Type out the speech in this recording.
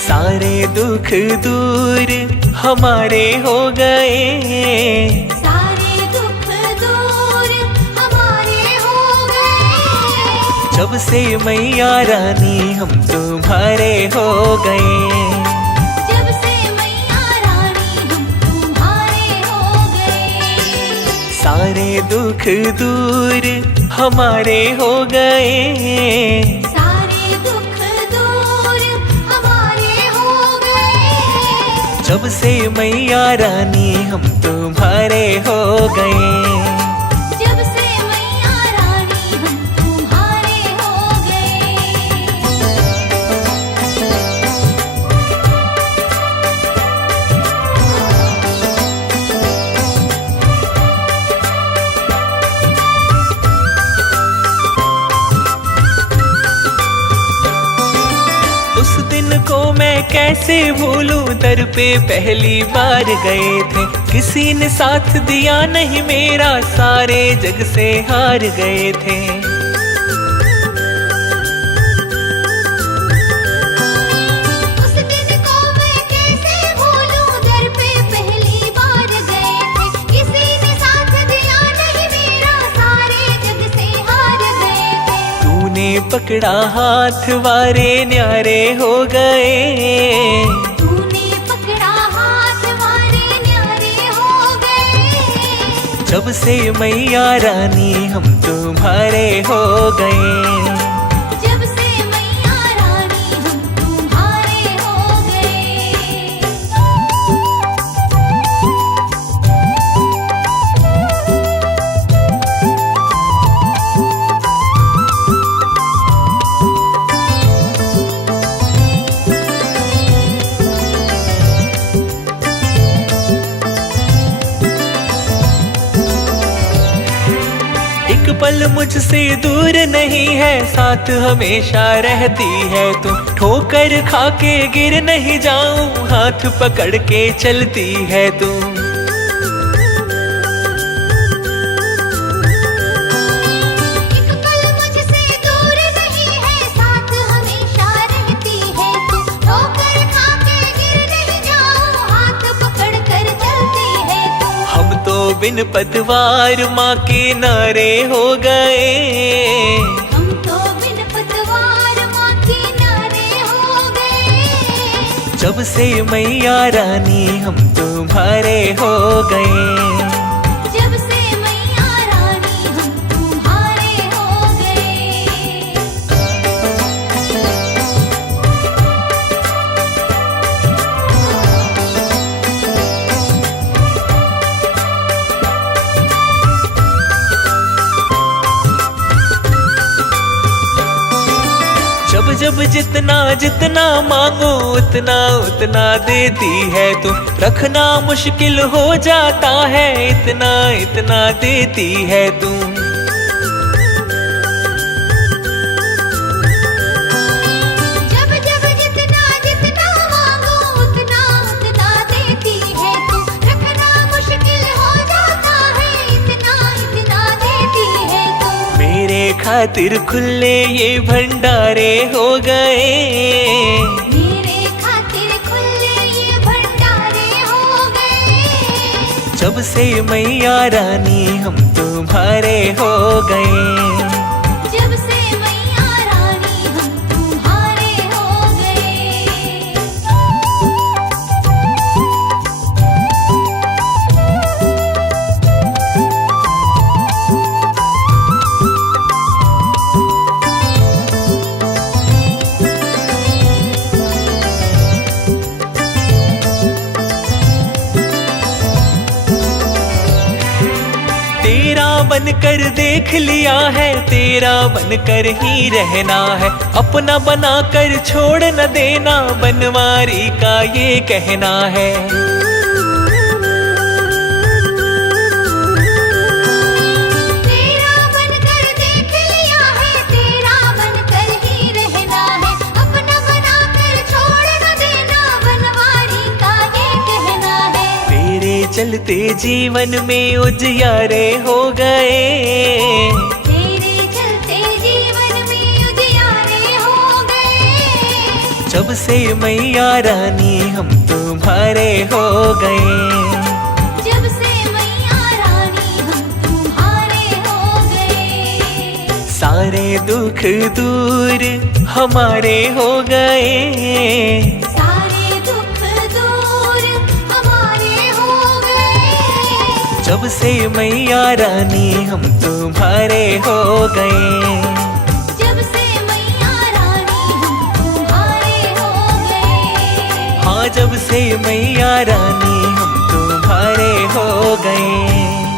सारे दुख दूर हमारे हो गए, सारे दुख दूर हमारे हो गए। जब से मैया रानी हम तुम्हारे हो गए। जब से मैया रानी हम तुम्हारे हो गए। सारे दुख दूर हमारे हो गए, सारे दुख दूर हमारे हो गए। जब से मैया रानी हम तुम्हारे हो गए। जब से मैया रानी हम तुम्हारे हो गए। उस दिन को मैं कैसे भूलूं, दर पे पहली बार गए थे। किसी ने साथ दिया नहीं मेरा, सारे जग से हार गए थे। उस दिन को मैं कैसे भूलूं, दर पे पहली बार गए थे। किसी ने साथ दिया नहीं मेरा, सारे जग से हार गए थे। तूने पकड़ा हाथ वारे न्यारे हो गए। तूने पकड़ा हाथ वारे न्यारे हो गए। जब से मैया रानी हम तुम्हारे हो गए। जब से मैया रानी हम तुम्हारे हो गए। एक पल मुझसे दूर नहीं है, साथ हमेशा रहती है तू। ठोकर खा के गिर नहीं जाऊं, हाथ पकड़ के चलती है तू। एक पल मुझसे दूर नहीं है, साथ हमेशा रहती है तू। ठोकर खा के गिर नहीं जाऊं, हाथ पकड़ कर चलती है तू। हम तो बिन पतवार माँ के नारे हो गए। हम तो बिन पतवार माँ के नारे हो गए। जब से मैया रानी हम तुम्हारे हो गए। जब से मैया रानी हम तुम्हारे हो गए। जब जब जितना जितना मांगो उतना उतना देती है तू। रखना मुश्किल हो जाता है, इतना इतना देती है तू। जब जब जितना जितना मांगो उतना उतना देती है तू। रखना मुश्किल हो जाता है, इतना इतना देती है तू। मेरे खातिर खुले ये भंडारे हो गए। मेरे खातिर खुले ये भंडारे हो गए। जब से मैया रानी हम तुम्हारे हो गए। जब से मैया रानी हम तुम्हारे हो गए। तेरा बनकर देख लिया है, तेरा बनकर ही रहना है। अपना बनाकर छोड़ न देना, बनवारी का ये कहना है। तेरा बनकर देख चलते जीवन में उजियारे हो गए। तेरे चलते जीवन में उजियारे हो गए। जब से मैया रानी हम तुम्हारे हो गए। जब से मैया रानी हम तुम्हारे हो गए। सारे दुख दूर हमारे हो गए। सारे दुख दूर हमारे हो गए। जब से मैया रानी हम तुम्हारे हो गए। जब से मैया रानी हम तुम्हारे हो गए। हाँ, जब से मैया रानी हम तुम्हारे हो गए।